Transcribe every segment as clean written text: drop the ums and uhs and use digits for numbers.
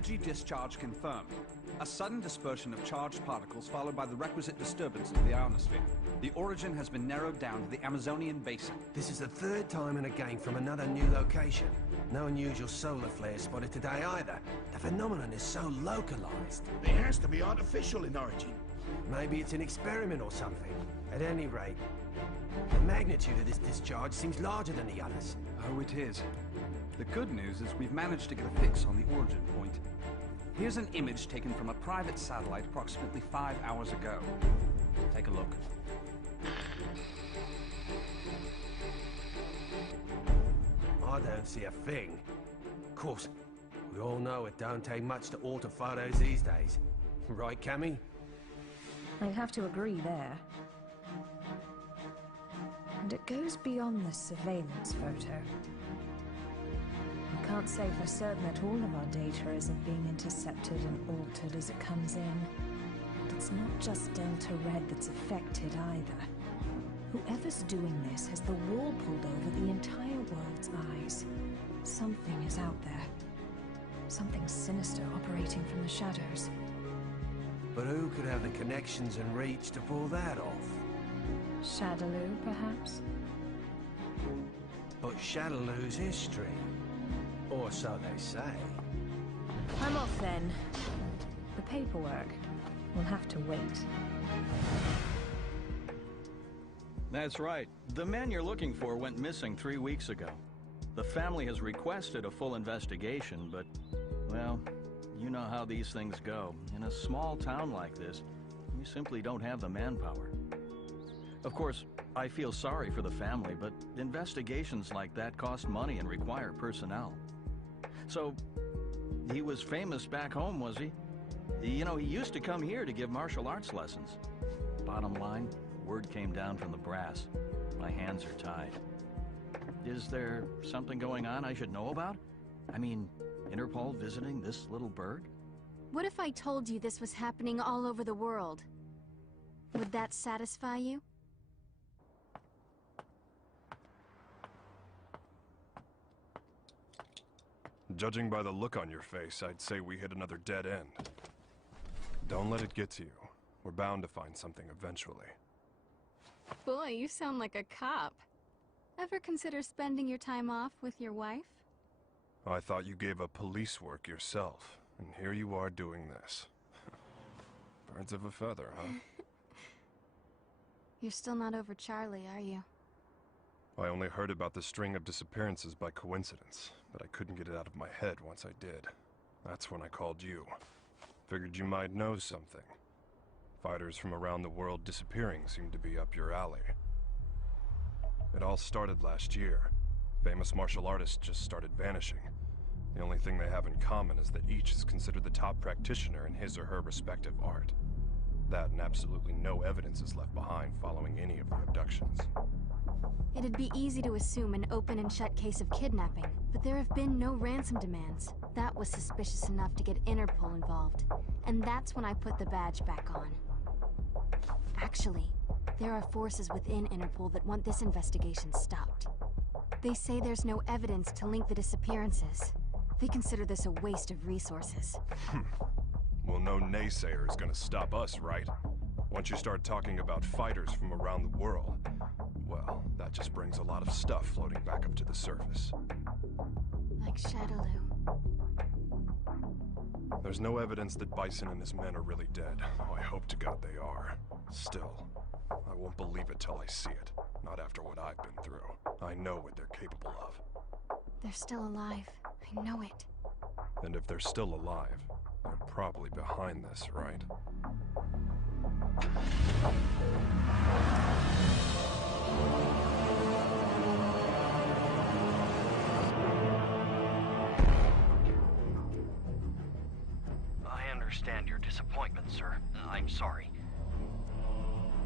Energy discharge confirmed. A sudden dispersion of charged particles followed by the requisite disturbance of the ionosphere. The origin has been narrowed down to the Amazonian basin. This is the third time in a game from another new location. No unusual solar flares spotted today either. The phenomenon is so localized. It has to be artificial in origin. Maybe it's an experiment or something. At any rate, the magnitude of this discharge seems larger than the others. Oh, it is. The good news is we've managed to get a fix on the origin point. Here's an image taken from a private satellite approximately 5 hours ago. Take a look. I don't see a thing. Of course, we all know it don't take much to alter photos these days. Right, Cammy? I'd have to agree there. And it goes beyond the surveillance photo. I can't say for certain that all of our data isn't being intercepted and altered as it comes in. But it's not just Delta Red that's affected either. Whoever's doing this has the wool pulled over the entire world's eyes. Something is out there. Something sinister operating from the shadows. But who could have the connections and reach to pull that off? Shadaloo, perhaps? But Shadaloo's history. Or so they say. I'm off then. The paperwork will have to wait. That's right. The man you're looking for went missing 3 weeks ago. The family has requested a full investigation, but, well, you know how these things go. In a small town like this, we simply don't have the manpower. Of course, I feel sorry for the family, but investigations like that cost money and require personnel. So, he was famous back home, was he? You know, he used to come here to give martial arts lessons. Bottom line, word came down from the brass. My hands are tied. Is there something going on I should know about? I mean, Interpol visiting this little bird? What if I told you this was happening all over the world? Would that satisfy you? Judging by the look on your face, I'd say we hit another dead end. Don't let it get to you. We're bound to find something eventually. Boy, you sound like a cop. Ever consider spending your time off with your wife? I thought you gave up police work yourself, and here you are doing this. Birds of a feather, huh? You're still not over Charlie, are you? I only heard about the string of disappearances by coincidence, but I couldn't get it out of my head once I did. That's when I called you. Figured you might know something. Fighters from around the world disappearing seemed to be up your alley. It all started last year. Famous martial artists just started vanishing. The only thing they have in common is that each is considered the top practitioner in his or her respective art. That and absolutely no evidence is left behind following any of the abductions. It'd be easy to assume an open and shut case of kidnapping, but there have been no ransom demands. That was suspicious enough to get Interpol involved, and that's when I put the badge back on. Actually, there are forces within Interpol that want this investigation stopped. They say there's no evidence to link the disappearances. They consider this a waste of resources. Well, no naysayer is gonna stop us, right? Once you start talking about fighters from around the world, well, that just brings a lot of stuff floating back up to the surface. Like Shadaloo. There's no evidence that Bison and his men are really dead, though I hope to God they are. Still, I won't believe it till I see it. Not after what I've been through. I know what they're capable of. They're still alive. I know it. And if they're still alive, they're probably behind this, right? I understand your disappointment, sir. I'm sorry.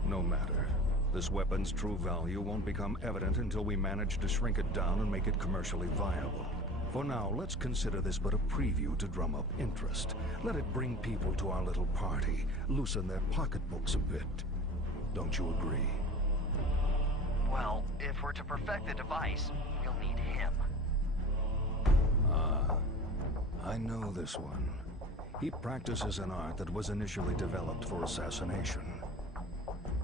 No matter. This weapon's true value won't become evident until we manage to shrink it down and make it commercially viable. For now, let's consider this but a preview to drum up interest. Let it bring people to our little party, loosen their pocketbooks a bit. Don't you agree? Well, if we're to perfect the device, we'll need him. Ah, I know this one. He practices an art that was initially developed for assassination.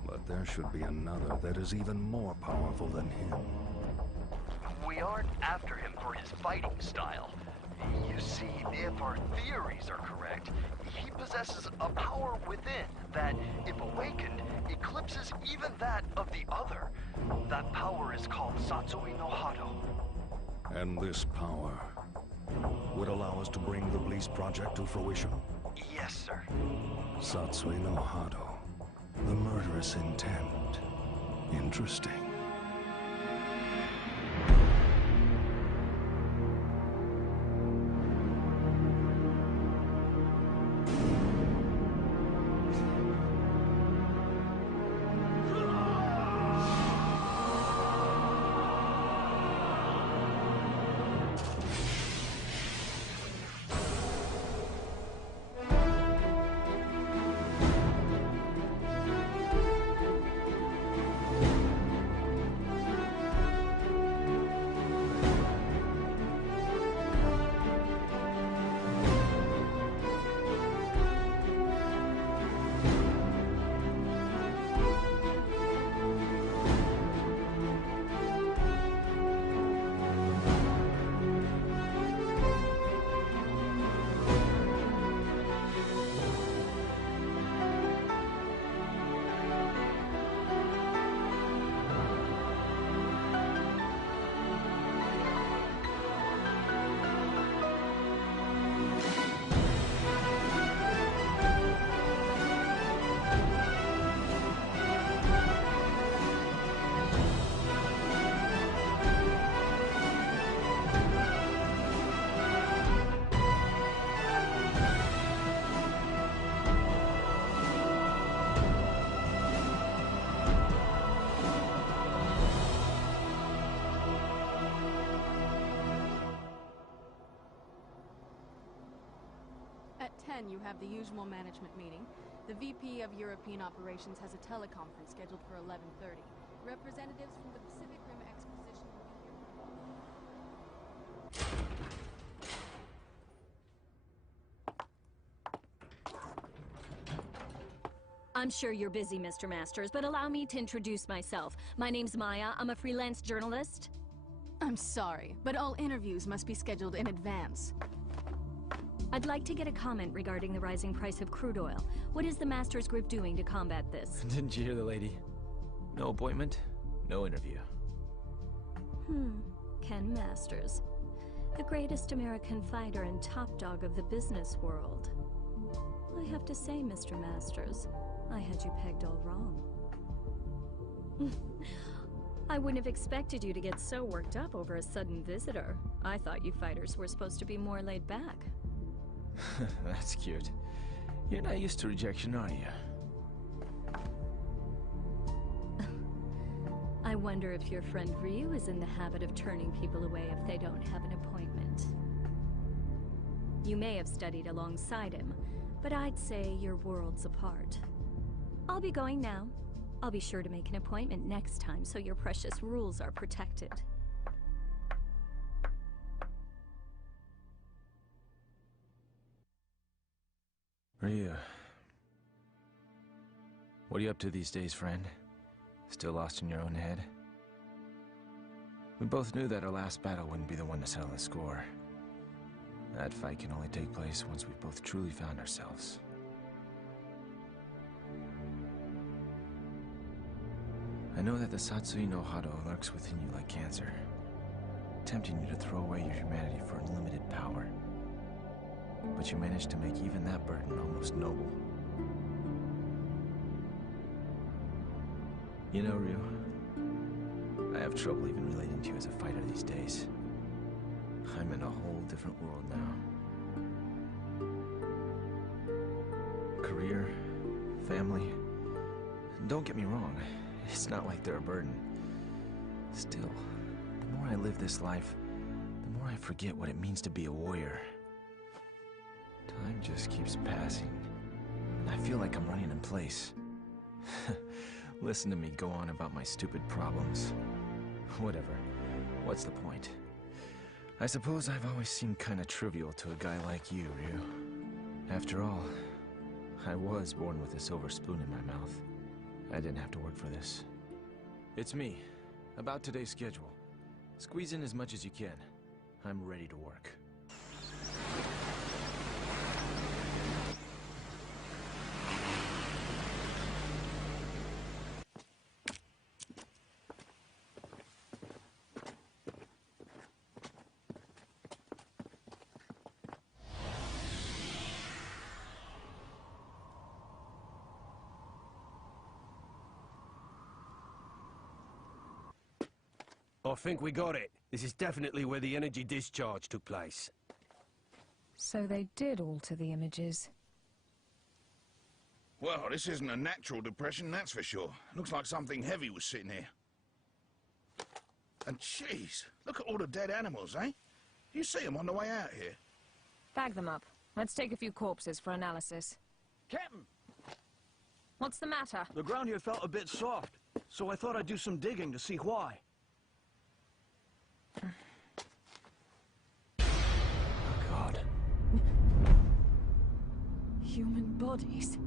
But there should be another that is even more powerful than him. We aren't after him for his fighting style. You see, if our theories are correct, he possesses a power within that, if awakened, eclipses even that of the other. That power is called Satsui no Hado. And this power would allow us to bring the Bliss project to fruition? Yes, sir. Satsui no Hado. The murderous intent. Interesting. At 10, you have the usual management meeting. The VP of European Operations has a teleconference scheduled for 11:30. Representatives from the Pacific Rim Exposition will be here. I'm sure you're busy, Mr. Masters, but allow me to introduce myself. My name's Maya. I'm a freelance journalist. I'm sorry, but all interviews must be scheduled in advance. I'd like to get a comment regarding the rising price of crude oil. What is the Masters Group doing to combat this? Didn't you hear the lady? No appointment, no interview. Ken Masters. The greatest American fighter and top dog of the business world. I have to say, Mr. Masters, I had you pegged all wrong. I wouldn't have expected you to get so worked up over a sudden visitor. I thought you fighters were supposed to be more laid back. That's cute. You're not used to rejection, are you? I wonder if your friend Ryu is in the habit of turning people away if they don't have an appointment. You may have studied alongside him, but I'd say you're worlds apart. I'll be going now. I'll be sure to make an appointment next time so your precious rules are protected. Ryu. What are you up to these days, friend? Still lost in your own head? We both knew that our last battle wouldn't be the one to settle the score. That fight can only take place once we've both truly found ourselves. I know that the Satsui no Hado lurks within you like cancer, tempting you to throw away your humanity for unlimited power. But you managed to make even that burden almost noble. You know, Ryu, I have trouble even relating to you as a fighter these days. I'm in a whole different world now. Career, family. Don't get me wrong, it's not like they're a burden. Still, the more I live this life, the more I forget what it means to be a warrior. Time just keeps passing, and I feel like I'm running in place. Listen to me go on about my stupid problems. Whatever. What's the point? I suppose I've always seemed kinda trivial to a guy like you, Ryu. After all, I was born with a silver spoon in my mouth. I didn't have to work for this. It's me. About today's schedule. Squeeze in as much as you can. I'm ready to work. I think we got it. This is definitely where the energy discharge took place. So they did alter the images. Well, this isn't a natural depression, that's for sure. Looks like something heavy was sitting here. And jeez, look at all the dead animals, eh? You see them on the way out here. Bag them up. Let's take a few corpses for analysis. Captain! What's the matter? The ground here felt a bit soft, so I thought I'd do some digging to see why. Oh, God. Human bodies.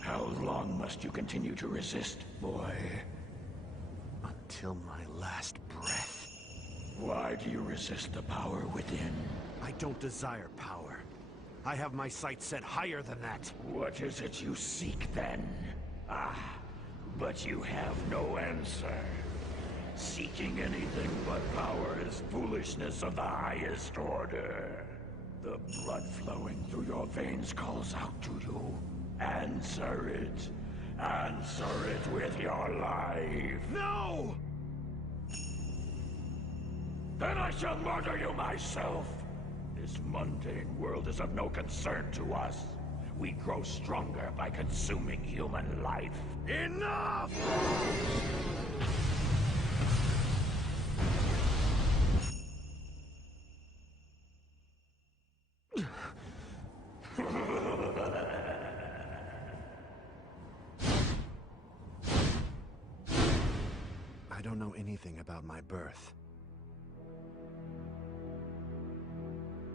How long must you continue to resist, boy? Until my last breath. Why do you resist the power within? I don't desire power. I have my sights set higher than that. What is it you seek, then? Ah, but you have no answer. Seeking anything but power is foolishness of the highest order. The blood flowing through your veins calls out to you. Answer it. Answer it with your life. No! Then I shall murder you myself. This mundane world is of no concern to us. We grow stronger by consuming human life. Enough! I don't know anything about my birth.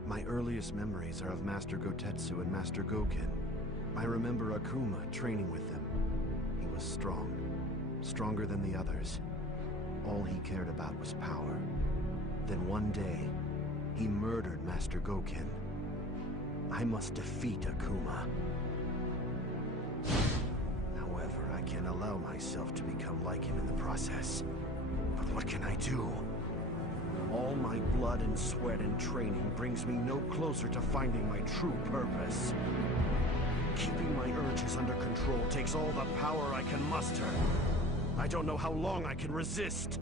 My earliest memories are of Master Gotetsu and Master Goken. I remember Akuma training with them. He was strong, stronger than the others. All he cared about was power. Then one day, he murdered Master Goken. I must defeat Akuma. However, I can't allow myself to become like him in the process. But what can I do? All my blood and sweat and training brings me no closer to finding my true purpose. Keeping my urges under control takes all the power I can muster. I don't know how long I can resist.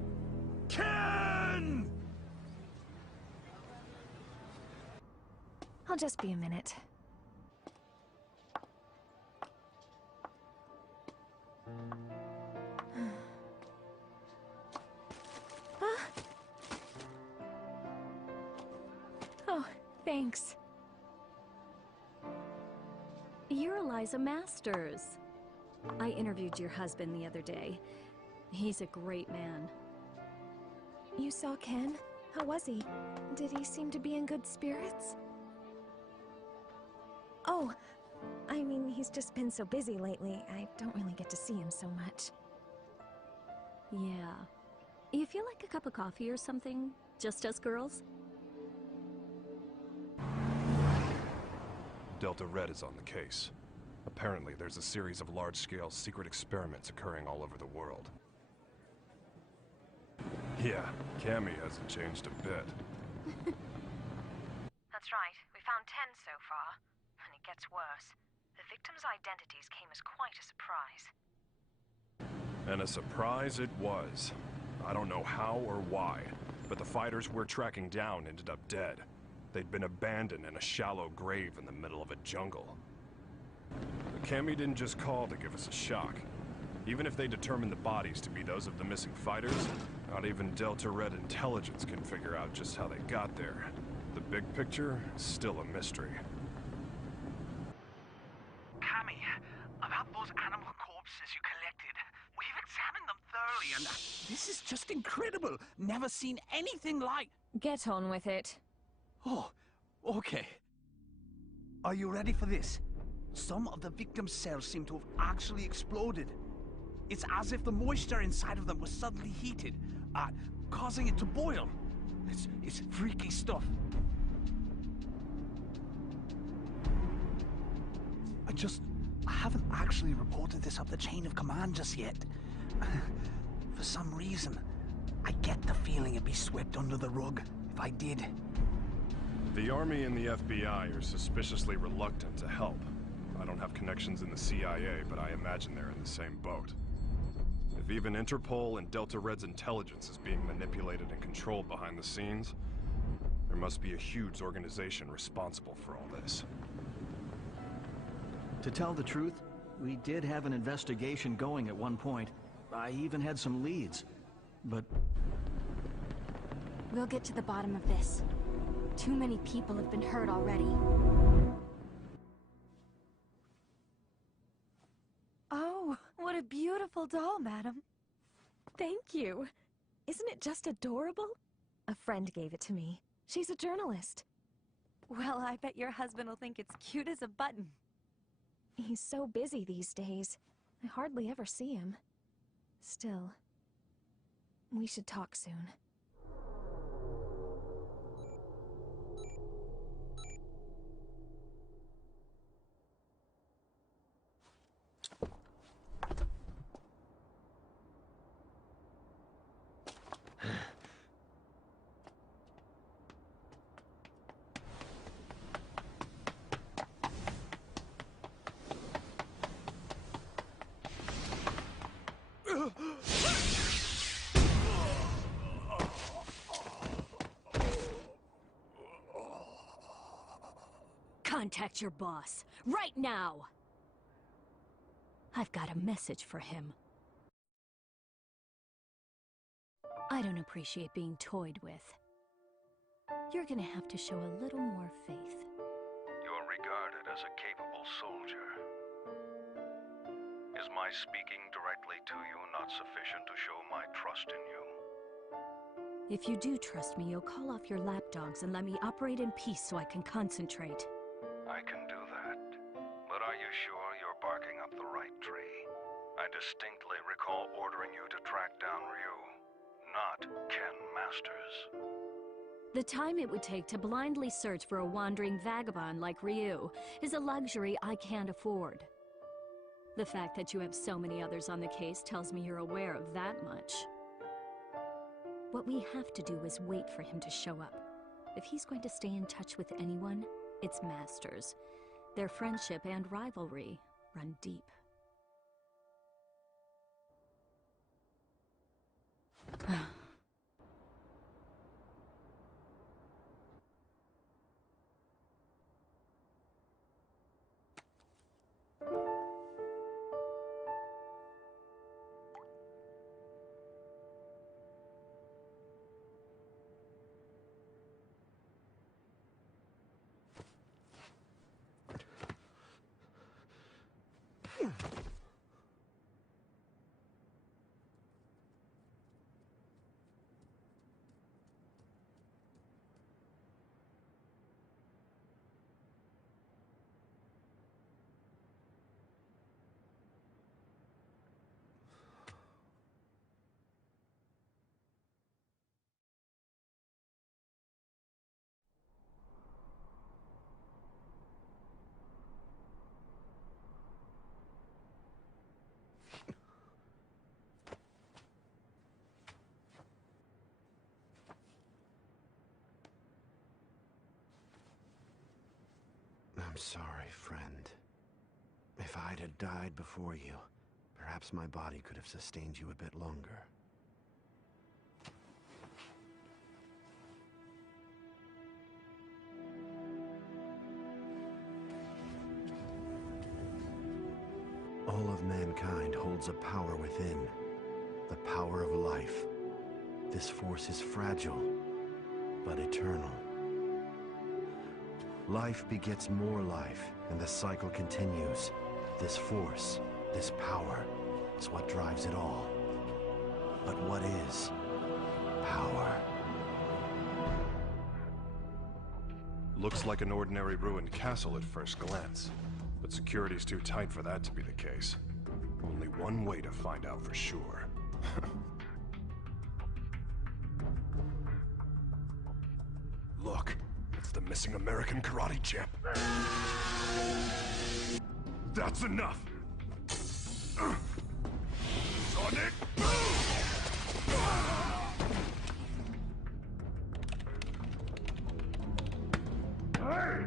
Ken! I'll just be a minute. Oh, thanks. You're Eliza Masters. I interviewed your husband the other day. He's a great man. You saw Ken? How was he? Did he seem to be in good spirits? Oh, I mean, he's just been so busy lately. I don't really get to see him so much. Yeah. You feel like a cup of coffee or something? Just us girls? Delta Red is on the case. Apparently, there's a series of large-scale secret experiments occurring all over the world. Yeah, Cammy hasn't changed a bit. That's right. We found 10 so far. And it gets worse. The victims' identities came as quite a surprise. And a surprise it was. I don't know how or why, but the fighters we're tracking down ended up dead. They'd been abandoned in a shallow grave in the middle of a jungle. The Cammy didn't just call to give us a shock. Even if they determine the bodies to be those of the missing fighters, not even Delta Red intelligence can figure out just how they got there. The big picture is still a mystery. just incredible. Never seen anything like... Get on with it. Oh, okay. Are you ready for this? Some of the victims' cells seem to have actually exploded. It's as if the moisture inside of them was suddenly heated, causing it to boil. It's freaky stuff. I haven't actually reported this up the chain of command just yet. For some reason, I get the feeling it'd be swept under the rug if I did. The Army and the FBI are suspiciously reluctant to help. I don't have connections in the CIA, but I imagine they're in the same boat. If even Interpol and Delta Red's intelligence is being manipulated and controlled behind the scenes, there must be a huge organization responsible for all this. To tell the truth, we did have an investigation going at one point. I even had some leads, but... We'll get to the bottom of this. Too many people have been hurt already. Oh, what a beautiful doll, madam. Thank you. Isn't it just adorable? A friend gave it to me. She's a journalist. Well, I bet your husband will think it's cute as a button. He's so busy these days. I hardly ever see him. Still, we should talk soon. Contact your boss, right now! I've got a message for him. I don't appreciate being toyed with. You're gonna have to show a little more faith. You're regarded as a capable soldier. Is my speaking directly to you not sufficient to show my trust in you? If you do trust me, you'll call off your lapdogs and let me operate in peace so I can concentrate. I can do that. But are you sure you're barking up the right tree? I distinctly recall ordering you to track down Ryu, not Ken Masters. The time it would take to blindly search for a wandering vagabond like Ryu is a luxury I can't afford. The fact that you have so many others on the case tells me you're aware of that much. What we have to do is wait for him to show up. If he's going to stay in touch with anyone, it's Masters. Their friendship and rivalry run deep. I'm sorry, friend. If I'd had died before you, perhaps my body could have sustained you a bit longer. All of mankind holds a power within, the power of life. This force is fragile, but eternal. Life begets more life, and the cycle continues. This force, this power, is what drives it all. But what is? Power. Looks like an ordinary ruined castle at first glance, but security's too tight for that to be the case. Only one way to find out for sure. Look, it's the missing American karate champ. That's enough! Sonic boom! Hey!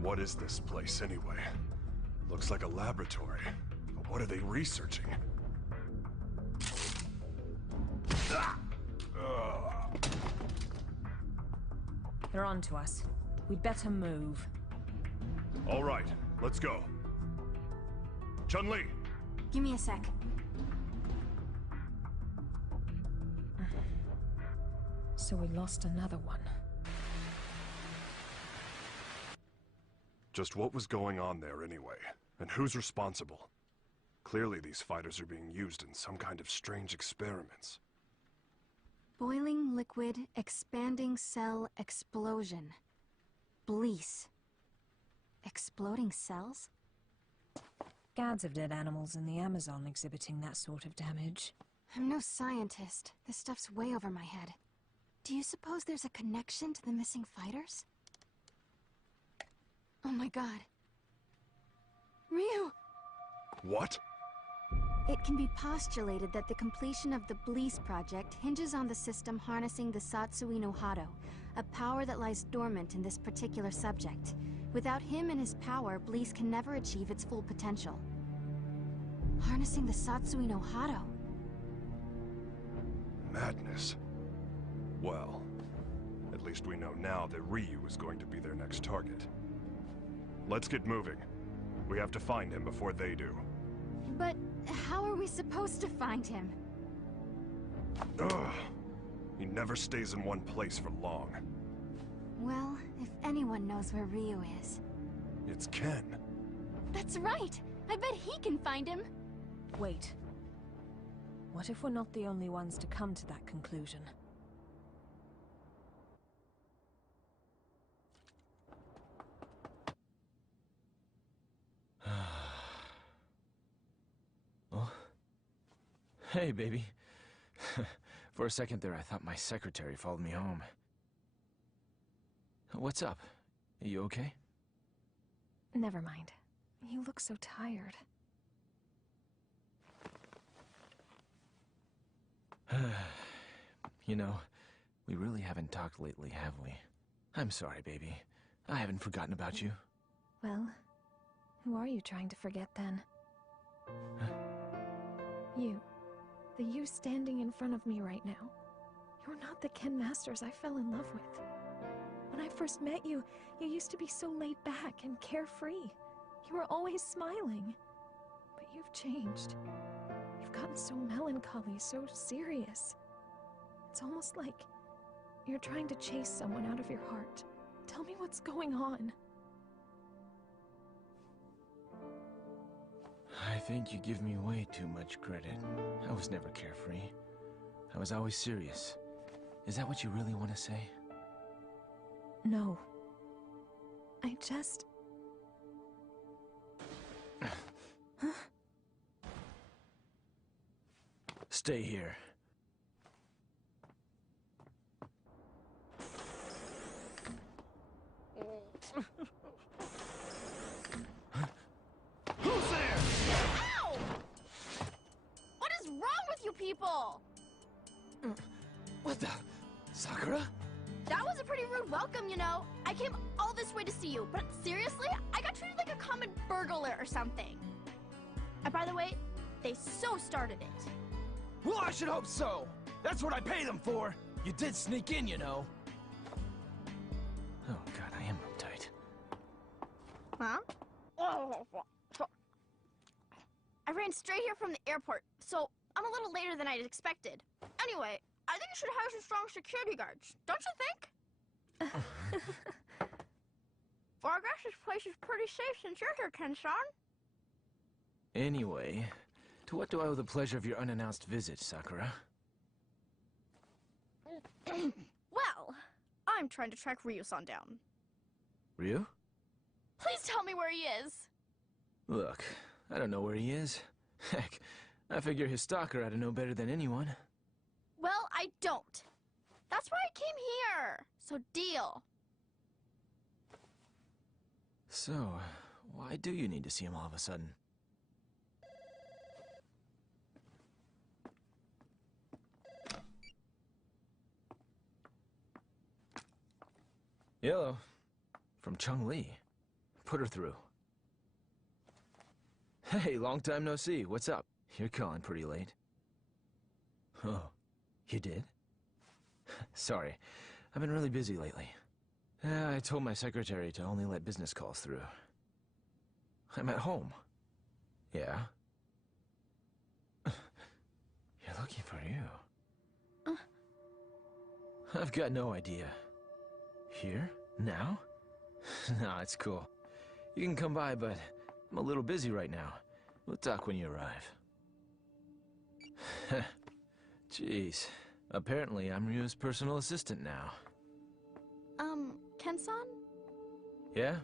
What is this place anyway? Looks like a laboratory. But what are they researching? They're on to us. We'd better move. All right, let's go. Chun-Li! Give me a sec. So we lost another one. Just what was going on there anyway? And who's responsible? Clearly these fighters are being used in some kind of strange experiments. Boiling liquid, expanding cell explosion. Blease. Exploding cells? Gads of dead animals in the Amazon exhibiting that sort of damage. I'm no scientist. This stuff's way over my head. Do you suppose there's a connection to the missing fighters? Oh my god. Ryu! What? It can be postulated that the completion of the Blease project hinges on the system harnessing the Satsui no Hado, a power that lies dormant in this particular subject. Without him and his power, Blease can never achieve its full potential. Harnessing the Satsui no Hado. Madness. Well, at least we know now that Ryu is going to be their next target. Let's get moving. We have to find him before they do. But how are we supposed to find him? Ugh. He never stays in one place for long. Well, if anyone knows where Ryu is... It's Ken. That's right! I bet he can find him! Wait. What if we're not the only ones to come to that conclusion? Oh. Hey, baby. For a second there, I thought my secretary followed me home. What's up? Are you okay? Never mind. You look so tired. You know, we really haven't talked lately, have we? I'm sorry, baby. I haven't forgotten about you. Well, who are you trying to forget then? Huh? You. The you standing in front of me right now. You're not the Ken Masters I fell in love with. When I first met you, you used to be so laid back and carefree. You were always smiling. But you've changed. You've gotten so melancholy, so serious. It's almost like you're trying to chase someone out of your heart. Tell me what's going on. I think you give me way too much credit. I was never carefree. I was always serious. Is that what you really want to say? No. I just... Huh? Stay here. Who's there? Ow! What is wrong with you people? What the? Sakura? That was a pretty rude welcome, you know. I came all this way to see you, but seriously, I got treated like a common burglar or something. And by the way, they so started it. Well, I should hope so. That's what I pay them for. You did sneak in, you know. Oh god, I am uptight. Huh? I ran straight here from the airport, so I'm a little later than I'd expected. Anyway, I think you should hire some strong security guards, don't you think? Well, I guess this place is pretty safe since you're here, Ken-san. Anyway, to what do I owe the pleasure of your unannounced visit, Sakura? Well, I'm trying to track Ryu-san down. Ryu? Please tell me where he is! Look, I don't know where he is. Heck, I figure his stalker ought to know better than anyone. Well, I don't. That's why I came here. So deal. So, why do you need to see him all of a sudden? Hello. From Chung-Li. Put her through. Hey, long time no see. What's up? You're calling pretty late. Oh, you did? Sorry, I've been really busy lately. I told my secretary to only let business calls through. I'm at home. Yeah? You're looking for you. I've got no idea. Here? Now? No, it's cool. You can come by, but I'm a little busy right now. We'll talk when you arrive. Jeez. Apparently, I'm Ryu's personal assistant now. Ken-san? Yeah?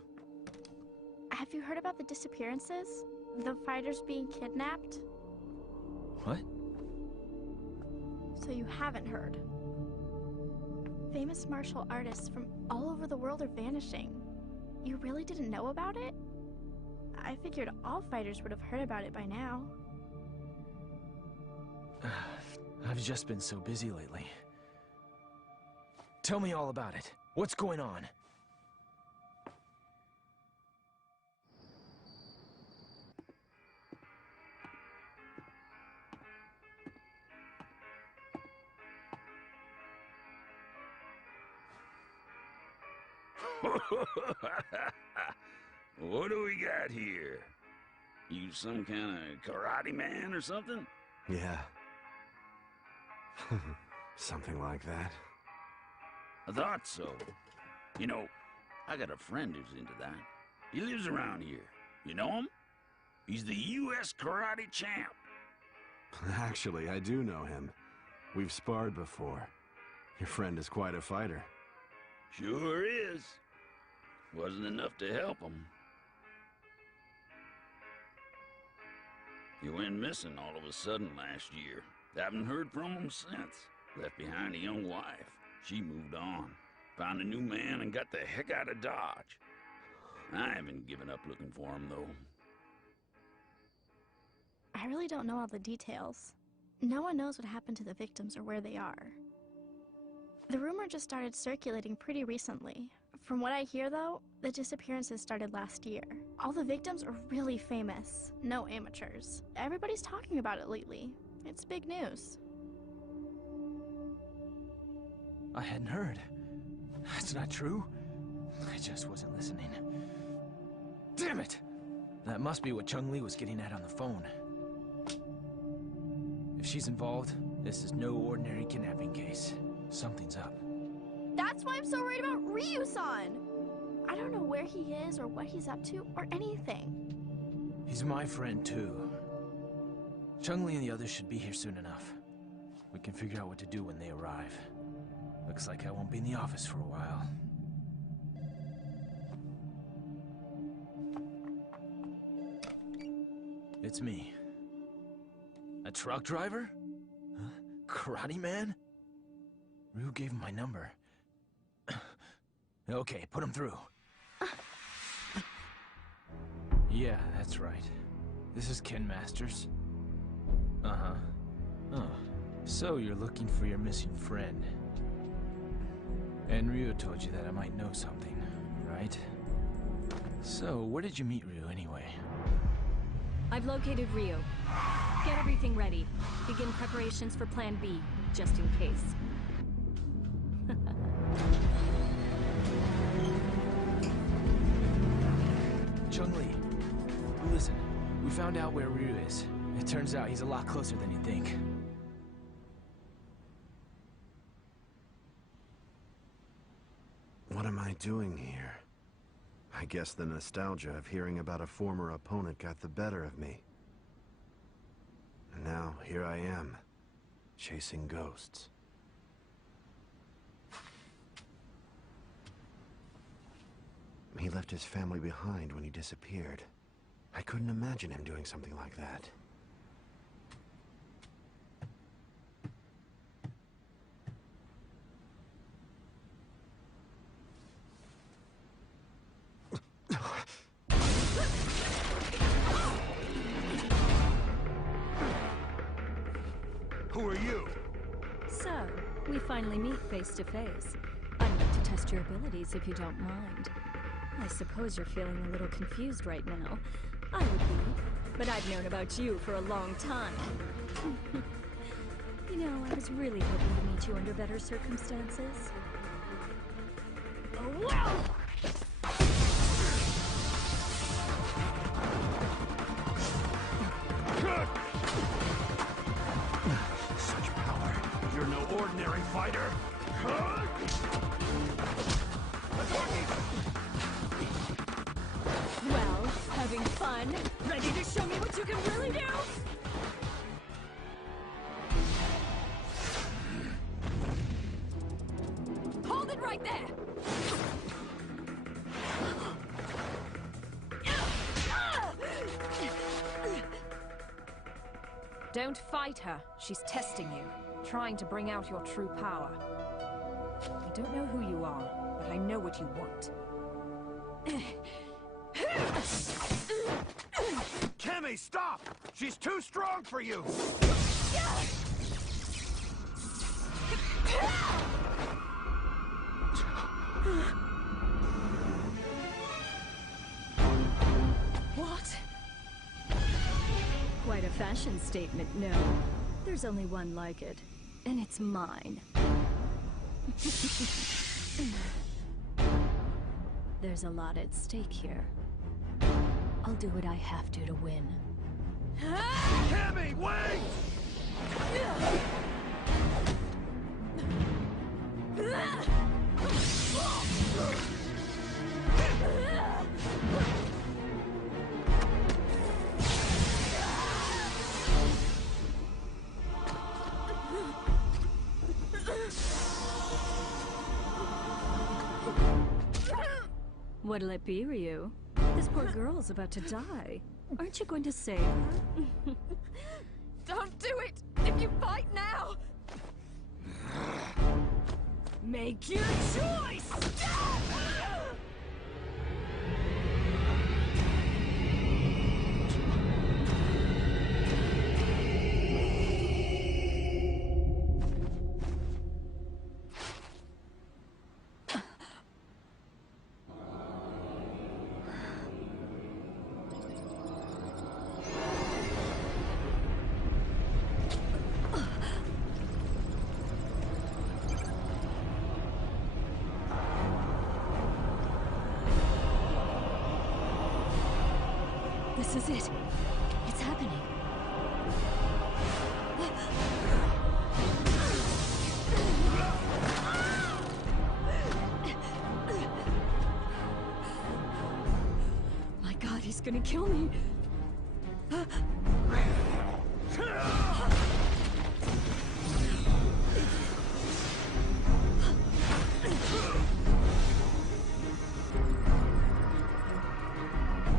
Have you heard about the disappearances? The fighters being kidnapped? What? So you haven't heard. Famous martial artists from all over the world are vanishing. You really didn't know about it? I figured all fighters would have heard about it by now. I've just been so busy lately. Tell me all about it. What's going on? What do we got here? You some kind of karate man or something? Yeah. Something like that. I thought so. You know, I got a friend who's into that. He lives around here. You know him? He's the U.S. karate champ. Actually, I do know him. We've sparred before. Your friend is quite a fighter. Sure is. Wasn't enough to help him. He went missing all of a sudden last year. Haven't heard from him since. Left behind a young wife. She moved on. Found a new man and got the heck out of Dodge. I haven't given up looking for him, though. I really don't know all the details. No one knows what happened to the victims or where they are. The rumor just started circulating pretty recently. From what I hear, though, the disappearances started last year. All the victims are really famous. No amateurs. Everybody's talking about it lately. It's big news. I hadn't heard. That's not true. I just wasn't listening. Damn it! That must be what Chung-Li was getting at on the phone. If she's involved, this is no ordinary kidnapping case. Something's up. That's why I'm so worried about Ryu-san! I don't know where he is or what he's up to or anything. He's my friend, too. Chung-Li and the others should be here soon enough. We can figure out what to do when they arrive. Looks like I won't be in the office for a while. It's me. A truck driver? Huh? Karate man? Ryu gave him my number. Okay, put him through. Yeah, that's right. This is Ken Masters. Uh-huh. Oh, so you're looking for your missing friend. And Ryu told you that I might know something, right? So, where did you meet Ryu anyway? I've located Ryu. Get everything ready. Begin preparations for Plan B, just in case. Chung-Li, listen. We found out where Ryu is. It turns out he's a lot closer than you think. What am I doing here? I guess the nostalgia of hearing about a former opponent got the better of me. And now, here I am, chasing ghosts. He left his family behind when he disappeared. I couldn't imagine him doing something like that. Who are you? So, we finally meet face to face. I'd like to test your abilities if you don't mind. I suppose you're feeling a little confused right now. I would be, but I've known about you for a long time. You know, I was really hoping to meet you under better circumstances. Oh, wow! Such power. You're no ordinary fighter. Well, having fun? Ready to show me what you can really do? Hold it right there! Don't fight her. She's testing you, trying to bring out your true power. I don't know who you are, but I know what you want. Cammy, stop! She's too strong for you! What? Quite a fashion statement, no. There's only one like it, and it's mine. There's a lot at stake here. I'll do what I have to win. Cammy, wait! What'll it be, Ryu? This poor girl's about to die. Aren't you going to save her? Don't do it! If you fight now! Make your choice! This is it. It's happening. My God, he's gonna kill me.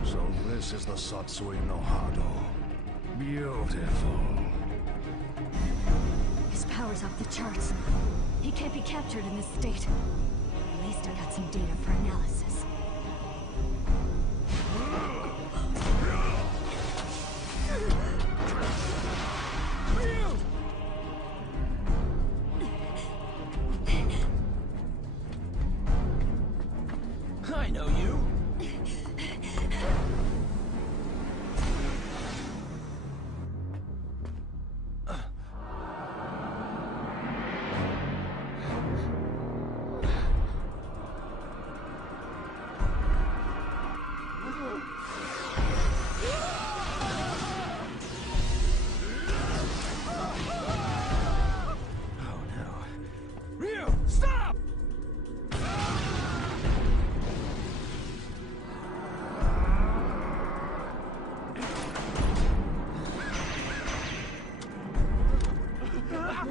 So this is the Satsui no Hado. Beautiful. His power's off the charts. He can't be captured in this state. At least I got some data for analysis. I know you. No!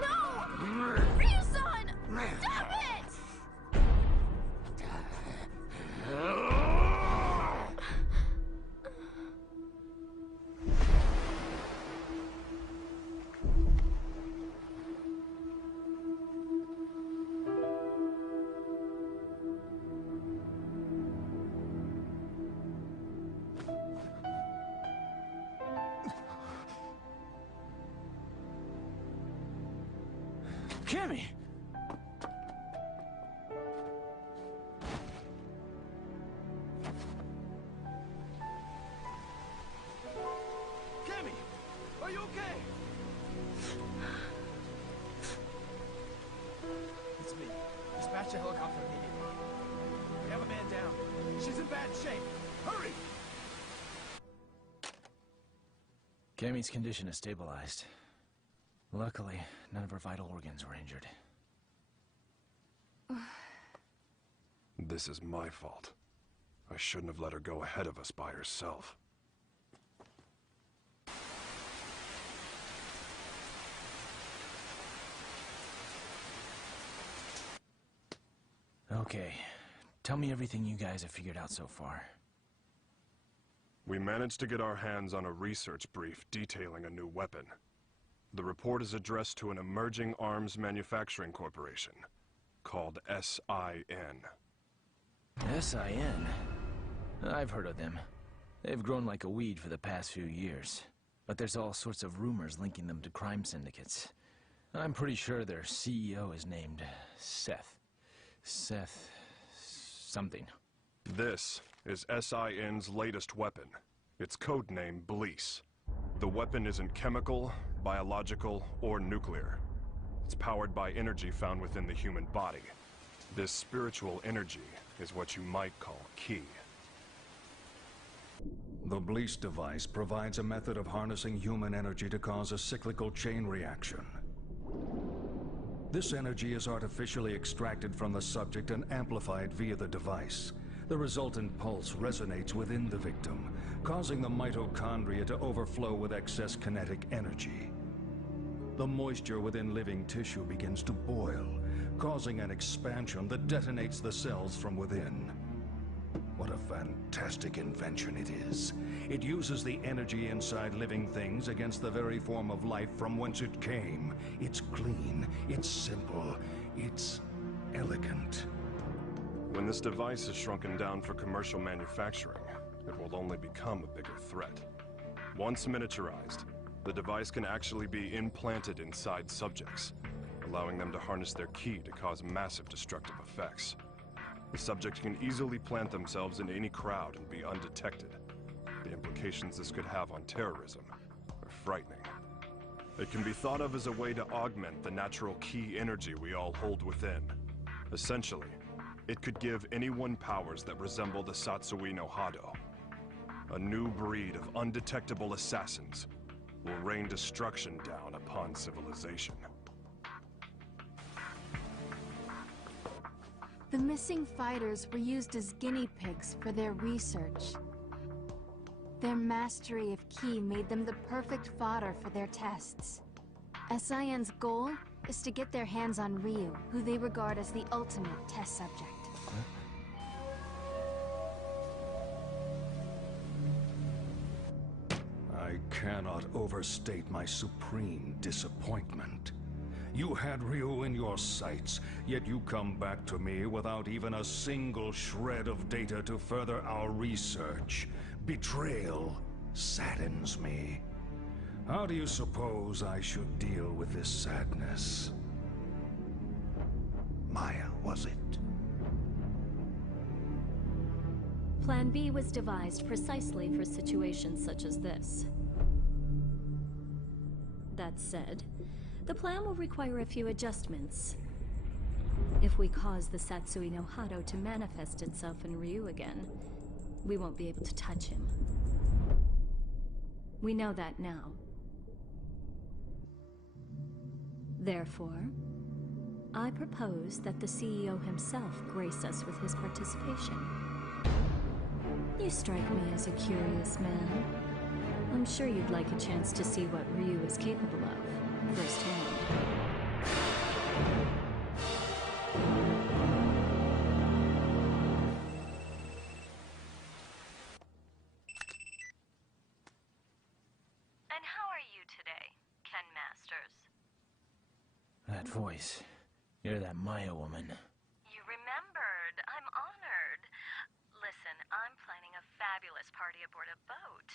No! Ryu-san! Stop it! Kimmy! Kimmy! Are you okay? It's me. Dispatch a helicopter immediately. We have a man down. She's in bad shape. Hurry! Cammy's condition is stabilized. Luckily, none of her vital organs were injured. This is my fault. I shouldn't have let her go ahead of us by herself. Okay, tell me everything you guys have figured out so far. We managed to get our hands on a research brief detailing a new weapon. The report is addressed to an emerging arms manufacturing corporation called SIN. SIN? I've heard of them. They've grown like a weed for the past few years. But there's all sorts of rumors linking them to crime syndicates. I'm pretty sure their CEO is named Seth. Seth... something. This is SIN's latest weapon. Its codename Bleece. The weapon isn't chemical, biological, or nuclear. It's powered by energy found within the human body. This spiritual energy is what you might call ki. The Bleece device provides a method of harnessing human energy to cause a cyclical chain reaction. This energy is artificially extracted from the subject and amplified via the device. The resultant pulse resonates within the victim, causing the mitochondria to overflow with excess kinetic energy. The moisture within living tissue begins to boil, causing an expansion that detonates the cells from within. What a fantastic invention it is. It uses the energy inside living things against the very form of life from whence it came. It's clean, it's simple, it's elegant. When this device is shrunken down for commercial manufacturing, it will only become a bigger threat. Once miniaturized, the device can actually be implanted inside subjects, allowing them to harness their ki to cause massive destructive effects. The subject can easily plant themselves in any crowd and be undetected. The implications this could have on terrorism are frightening. It can be thought of as a way to augment the natural ki energy we all hold within. Essentially, it could give anyone powers that resemble the Satsui no Hado. A new breed of undetectable assassins will rain destruction down upon civilization. The missing fighters were used as guinea pigs for their research. Their mastery of ki made them the perfect fodder for their tests. SIN's goal is to get their hands on Ryu, who they regard as the ultimate test subject. I cannot overstate my supreme disappointment. You had Ryu in your sights, yet you come back to me without even a single shred of data to further our research. Betrayal saddens me. How do you suppose I should deal with this sadness? Maya, was it? Plan B was devised precisely for situations such as this. That said, the plan will require a few adjustments. If we cause the Satsui no Hado to manifest itself in Ryu again, we won't be able to touch him. We know that now. Therefore, I propose that the CEO himself grace us with his participation. You strike me as a curious man. I'm sure you'd like a chance to see what Ryu is capable of, firsthand. And how are you today, Ken Masters? That voice. You're that Maya woman. You remembered. I'm honored. Listen, I'm planning a fabulous party aboard a boat.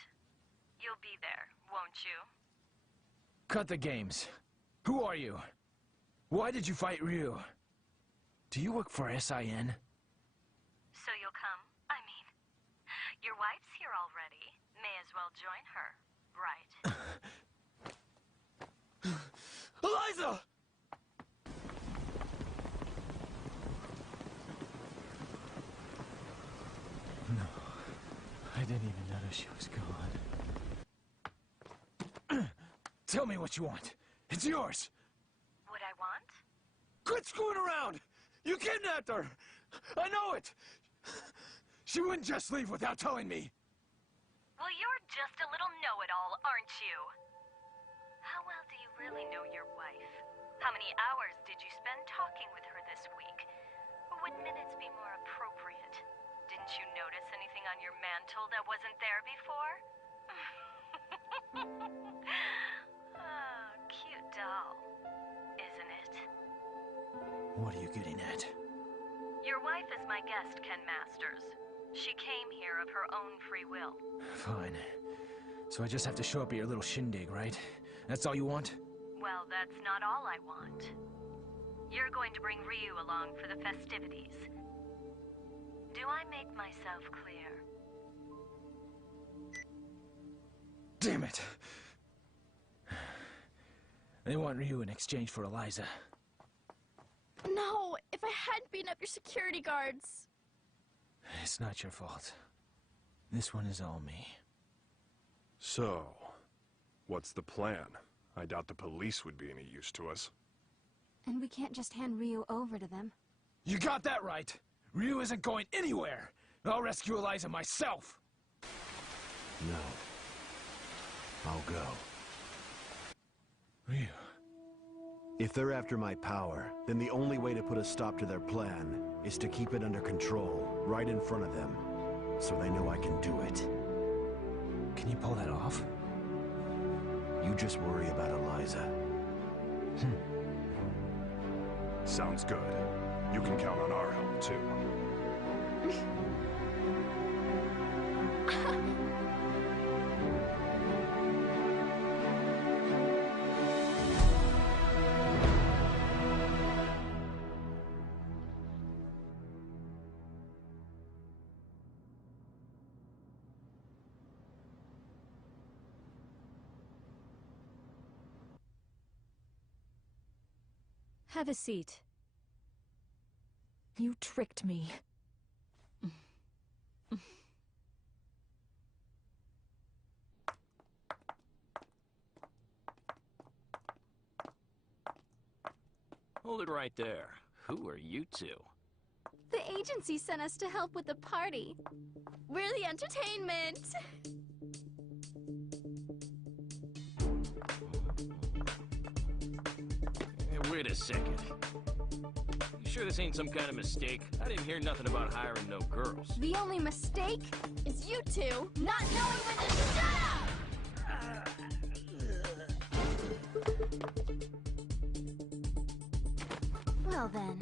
You'll be there, won't you? Cut the games. Who are you? Why did you fight Ryu? Do you work for SIN? So you'll come? I mean, your wife's here already. May as well join her, right? Eliza! No. I didn't even notice she was gone. Tell me what you want. It's yours. What I want? Quit screwing around! You kidnapped her! I know it! She wouldn't just leave without telling me. Well, you're just a little know-it-all, aren't you? How well do you really know your wife? How many hours did you spend talking with her this week? Or would minutes be more appropriate? Didn't you notice anything on your mantle that wasn't there before? Oh, cute doll, isn't it? What are you getting at? Your wife is my guest, Ken Masters. She came here of her own free will. Fine. So I just have to show up at your little shindig, right? That's all you want? Well, that's not all I want. You're going to bring Ryu along for the festivities. Do I make myself clear? Damn it! They want Ryu in exchange for Eliza. No! If I hadn't beaten up your security guards! It's not your fault. This one is all me. So, what's the plan? I doubt the police would be any use to us. And we can't just hand Ryu over to them. You got that right! Ryu isn't going anywhere! I'll rescue Eliza myself! No. I'll go. Ryu. If they're after my power, then the only way to put a stop to their plan is to keep it under control, right in front of them, so they know I can do it. Can you pull that off? You just worry about Eliza. Sounds good. You can count on our help, too. Have a seat. You tricked me. Hold it right there. Who are you two? The agency sent us to help with the party. We're the entertainment. Hey, wait a second. You sure this ain't some kind of mistake? I didn't hear nothing about hiring no girls. The only mistake is you two not knowing when to shut up! Well then.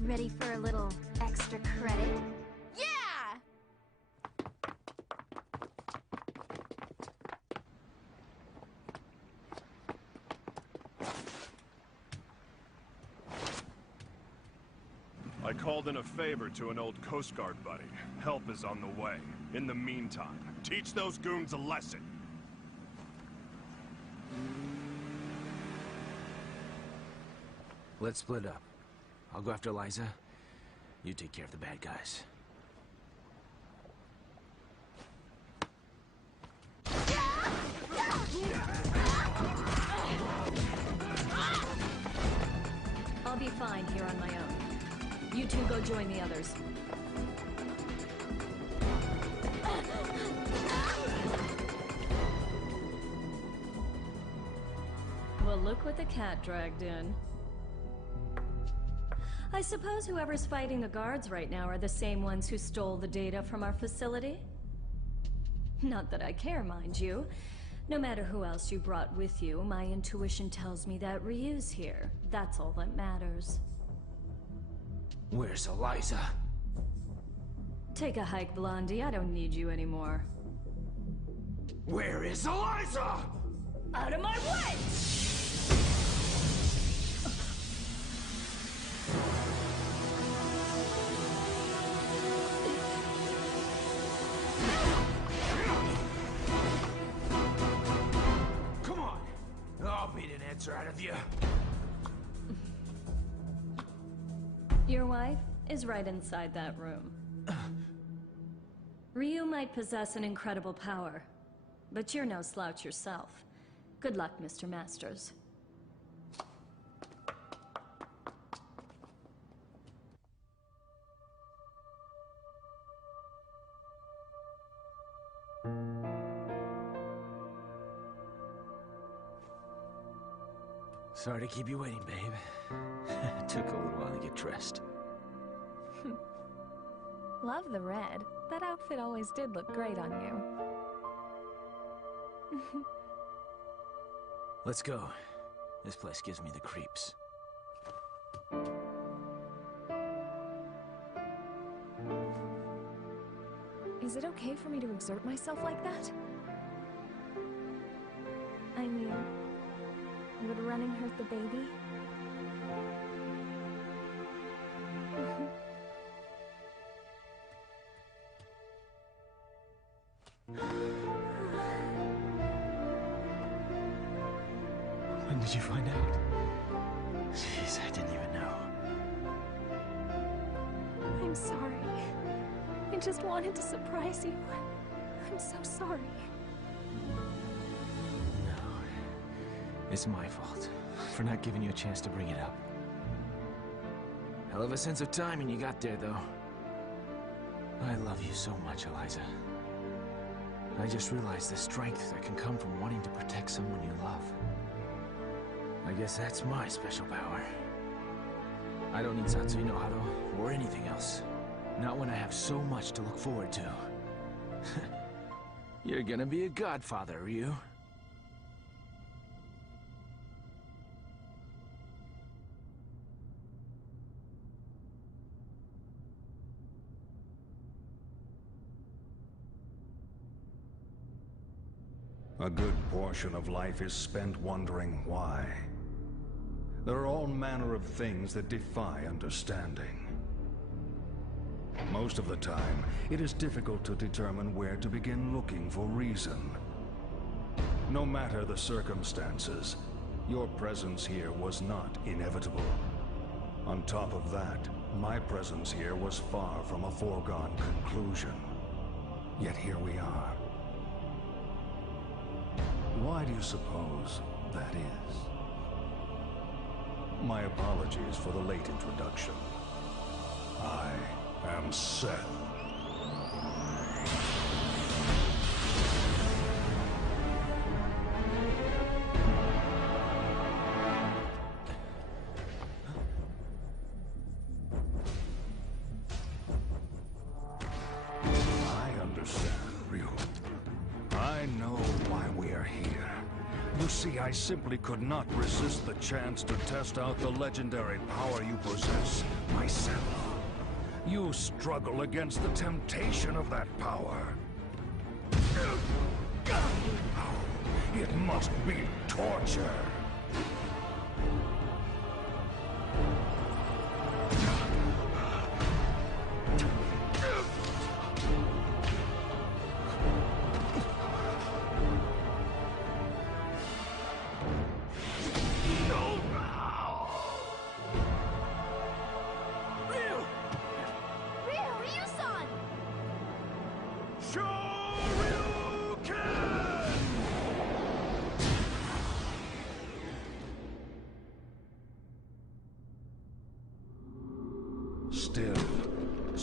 Ready for a little extra credit? Yeah! I called in a favor to an old Coast Guard buddy. Help is on the way. In the meantime, teach those goons a lesson. Let's split up. I'll go after Eliza. You take care of the bad guys. Yeah! fine here on my own. You two go join the others. Well, look what the cat dragged in. I suppose whoever's fighting the guards right now are the same ones who stole the data from our facility? Not that I care, mind you. No matter who else you brought with you, my intuition tells me that Ryu's here. That's all that matters. Where's Eliza? Take a hike, Blondie. I don't need you anymore. Where is Eliza? Out of my way! Come on! I'll beat an answer out of you. Your wife is right inside that room. Ryu might possess an incredible power, but you're no slouch yourself. Good luck, Mr. Masters. Sorry to keep you waiting, babe. It took a little while to get dressed. Love the red. That outfit always did look great on you. Let's go. This place gives me the creeps. Is it okay for me to exert myself like that? I mean, would running hurt the baby? When did you find out? Jeez, I didn't even know. I'm sorry. I just wanted to surprise you. I'm so sorry. No. It's my fault for not giving you a chance to bring it up. Hell of a sense of timing you got there, though. I love you so much, Eliza. I just realized the strength that can come from wanting to protect someone you love. I guess that's my special power. I don't need Satsui no Hado or anything else. Not when I have so much to look forward to. You're gonna be a godfather, Ryu. A good portion of life is spent wondering why. There are all manner of things that defy understanding. Most of the time, it is difficult to determine where to begin looking for reason. No matter the circumstances, your presence here was not inevitable. On top of that, my presence here was far from a foregone conclusion. Yet here we are. Why do you suppose that is? My apologies for the late introduction. I am Seth. I understand, Ryu. I know why we are here. You see, I simply could not resist the chance to test out the legendary power you possess myself. You struggle against the temptation of that power. It must be torture.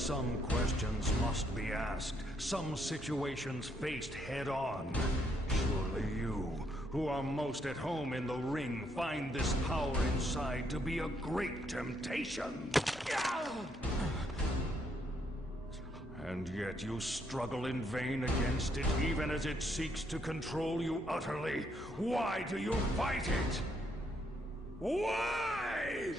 Some questions must be asked, some situations faced head-on. Surely you, who are most at home in the ring, find this power inside to be a great temptation. And yet you struggle in vain against it, even as it seeks to control you utterly. Why do you fight it? Why?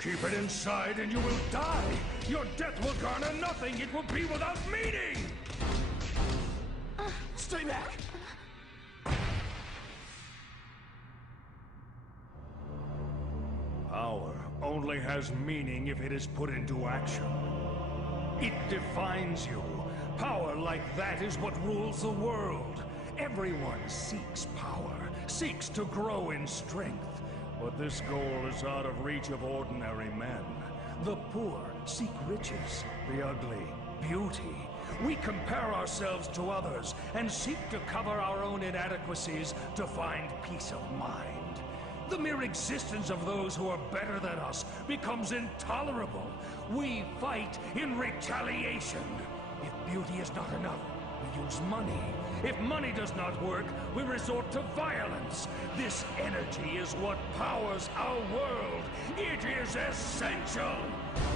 Keep it inside and you will die. Your death will garner nothing. It will be without meaning. Stay back! Power only has meaning if it is put into action. It defines you. Power like that is what rules the world. Everyone seeks power, seeks to grow in strength. But this goal is out of reach of ordinary men. The poor seek riches, the ugly, beauty. We compare ourselves to others and seek to cover our own inadequacies to find peace of mind. The mere existence of those who are better than us becomes intolerable. We fight in retaliation. If beauty is not enough, we use money. If money does not work, we resort to violence. This energy is what powers our world. It is essential.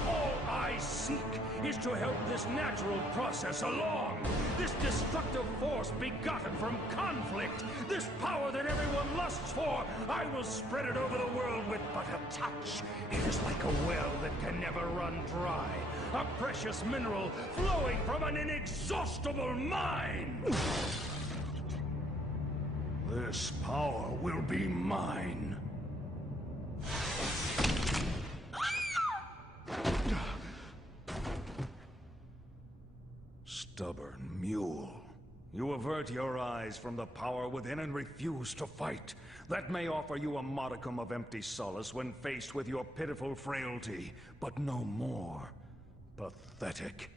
All I seek is to help this natural process along. This destructive force begotten from conflict. This power that everyone lusts for. I will spread it over the world with but a touch. It is like a well that can never run dry. A precious mineral flowing from an inexhaustible mine. This power will be mine. Stubborn mule. You avert your eyes from the power within and refuse to fight. That may offer you a modicum of empty solace when faced with your pitiful frailty, but no more. Pathetic.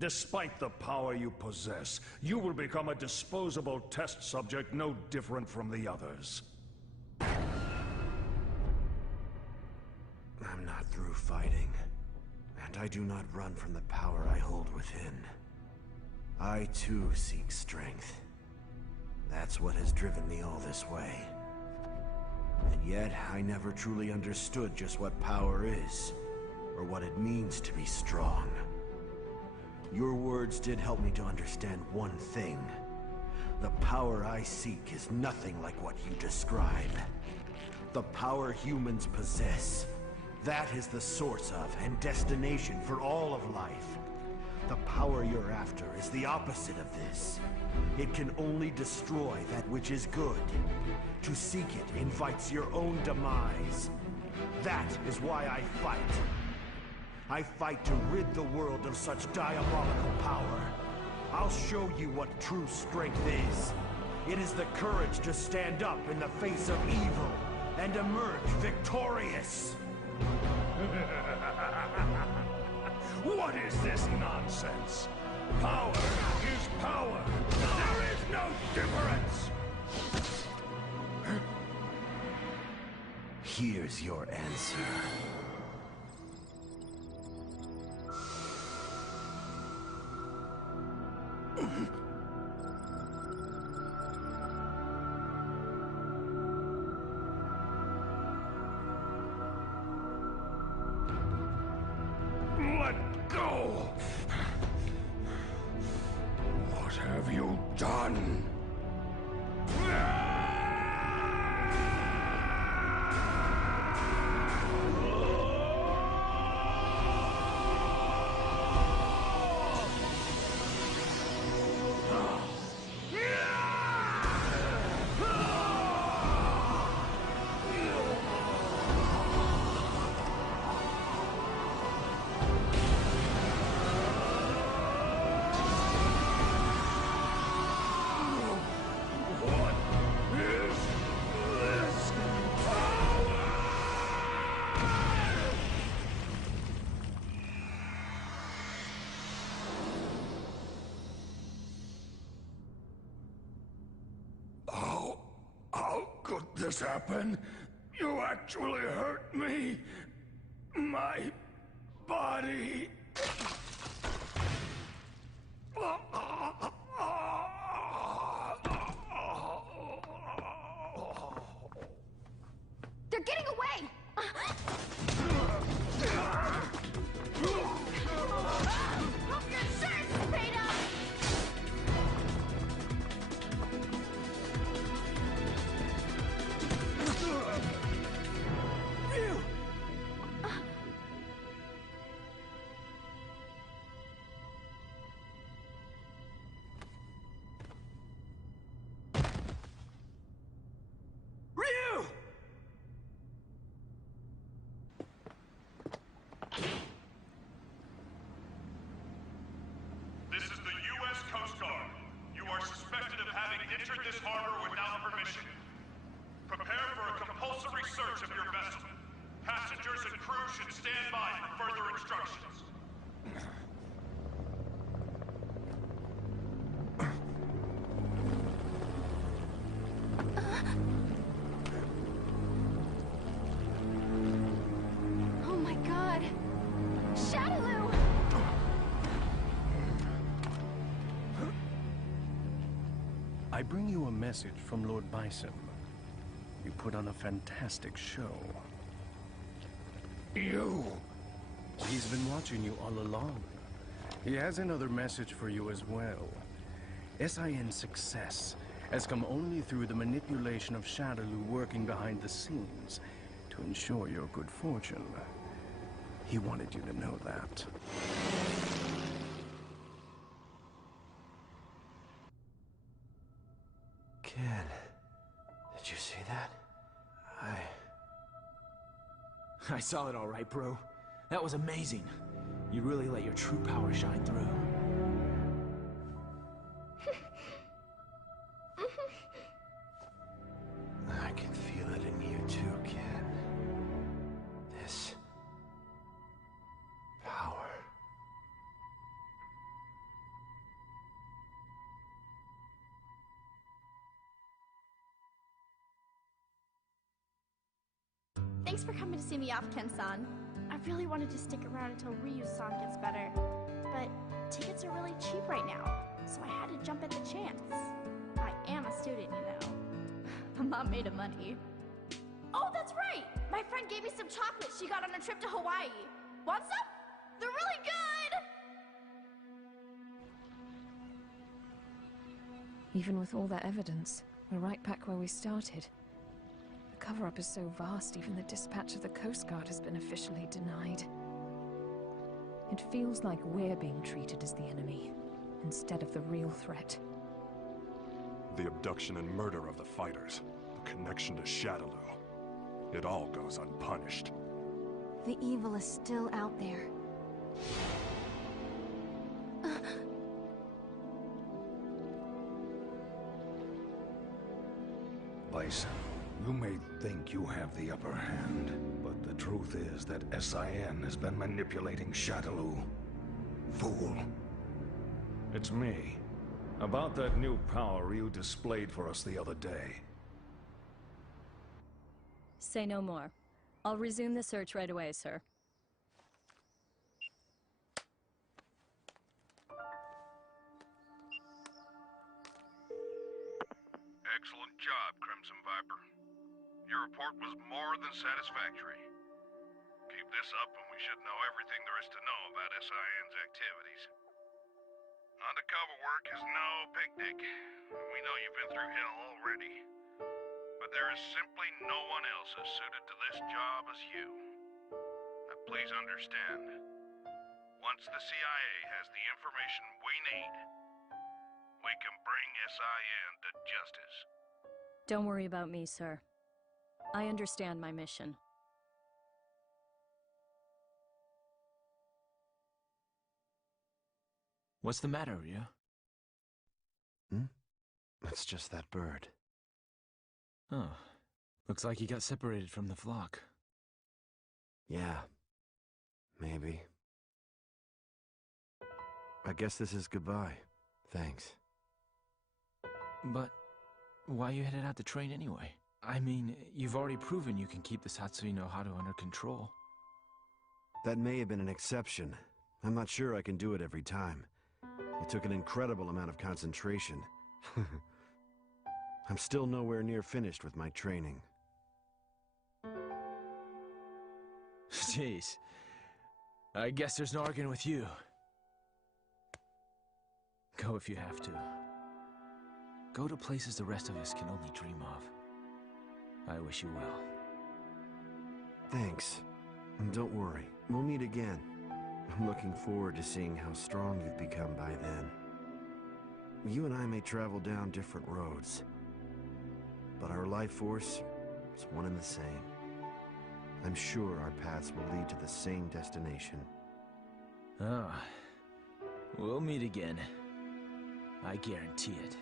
Despite the power you possess, you will become a disposable test subject no different from the others. I'm not through fighting, and I do not run from the power I hold within. I too seek strength. That's what has driven me all this way. And yet, I never truly understood just what power is, or what it means to be strong. Your words did help me to understand one thing. The power I seek is nothing like what you describe. The power humans possess. That is the source of and destination for all of life. The power you're after is the opposite of this. It can only destroy that which is good. To seek it invites your own demise. That is why I fight. I fight to rid the world of such diabolical power. I'll show you what true strength is. It is the courage to stand up in the face of evil and emerge victorious. What is this nonsense? Power is power. There is no difference. Here's your answer. Let go! What have you done? How could this happen? You actually hurt me? My body. They're getting away! Hope your insurance paid up! Ryu! Ryu! This is the U.S. Coast Guard. You are suspected of having entered this harbor without permission. Prepare for a compulsory search of your vessel. Passengers and crew should stand by for further instructions. Oh my god! Shadaloo! I bring you a message from Lord Bison. You put on a fantastic show. You? He's been watching you all along. He has another message for you as well. SIN's success has come only through the manipulation of Shadaloo working behind the scenes to ensure your good fortune. He wanted you to know that. Ken, did you see that? I saw it all right, bro. That was amazing. You really let your true power shine through. I can feel it in you too, Ken. This power. Thanks for coming to see me off, Ken-san. I really wanted to stick around until Ryu's song gets better, but tickets are really cheap right now, so I had to jump at the chance. I am a student, you know. I'm not made of money. Oh, that's right! My friend gave me some chocolates she got on a trip to Hawaii. Want some? They're really good! Even with all that evidence, we're right back where we started. The cover-up is so vast, even the dispatch of the Coast Guard has been officially denied. It feels like we're being treated as the enemy, instead of the real threat. The abduction and murder of the fighters, the connection to Shadaloo. It all goes unpunished. The evil is still out there. Bison, you may think you have the upper hand, but the truth is that SIN has been manipulating Shadaloo. Fool. It's me. About that new power you displayed for us the other day. Say no more. I'll resume the search right away, sir. Excellent job, Crimson Viper. Your report was more than satisfactory. Keep this up and we should know everything there is to know about SIN's activities. Undercover work is no picnic. We know you've been through hell already. But there is simply no one else as suited to this job as you. Now please understand, once the CIA has the information we need, we can bring SIN to justice. Don't worry about me, sir. I understand my mission. What's the matter, Ryu? It's just that bird. Oh. Looks like he got separated from the flock. Yeah. Maybe. I guess this is goodbye. Thanks. But why you headed out to train anyway? I mean, you've already proven you can keep the Satsui no Haru under control. That may have been an exception. I'm not sure I can do it every time. It took an incredible amount of concentration. I'm still nowhere near finished with my training. Jeez. I guess there's no arguing with you. Go if you have to. Go to places the rest of us can only dream of. I wish you well. Thanks. And don't worry, we'll meet again. I'm looking forward to seeing how strong you've become by then. You and I may travel down different roads, but our life force is one and the same. I'm sure our paths will lead to the same destination. Oh, we'll meet again. I guarantee it.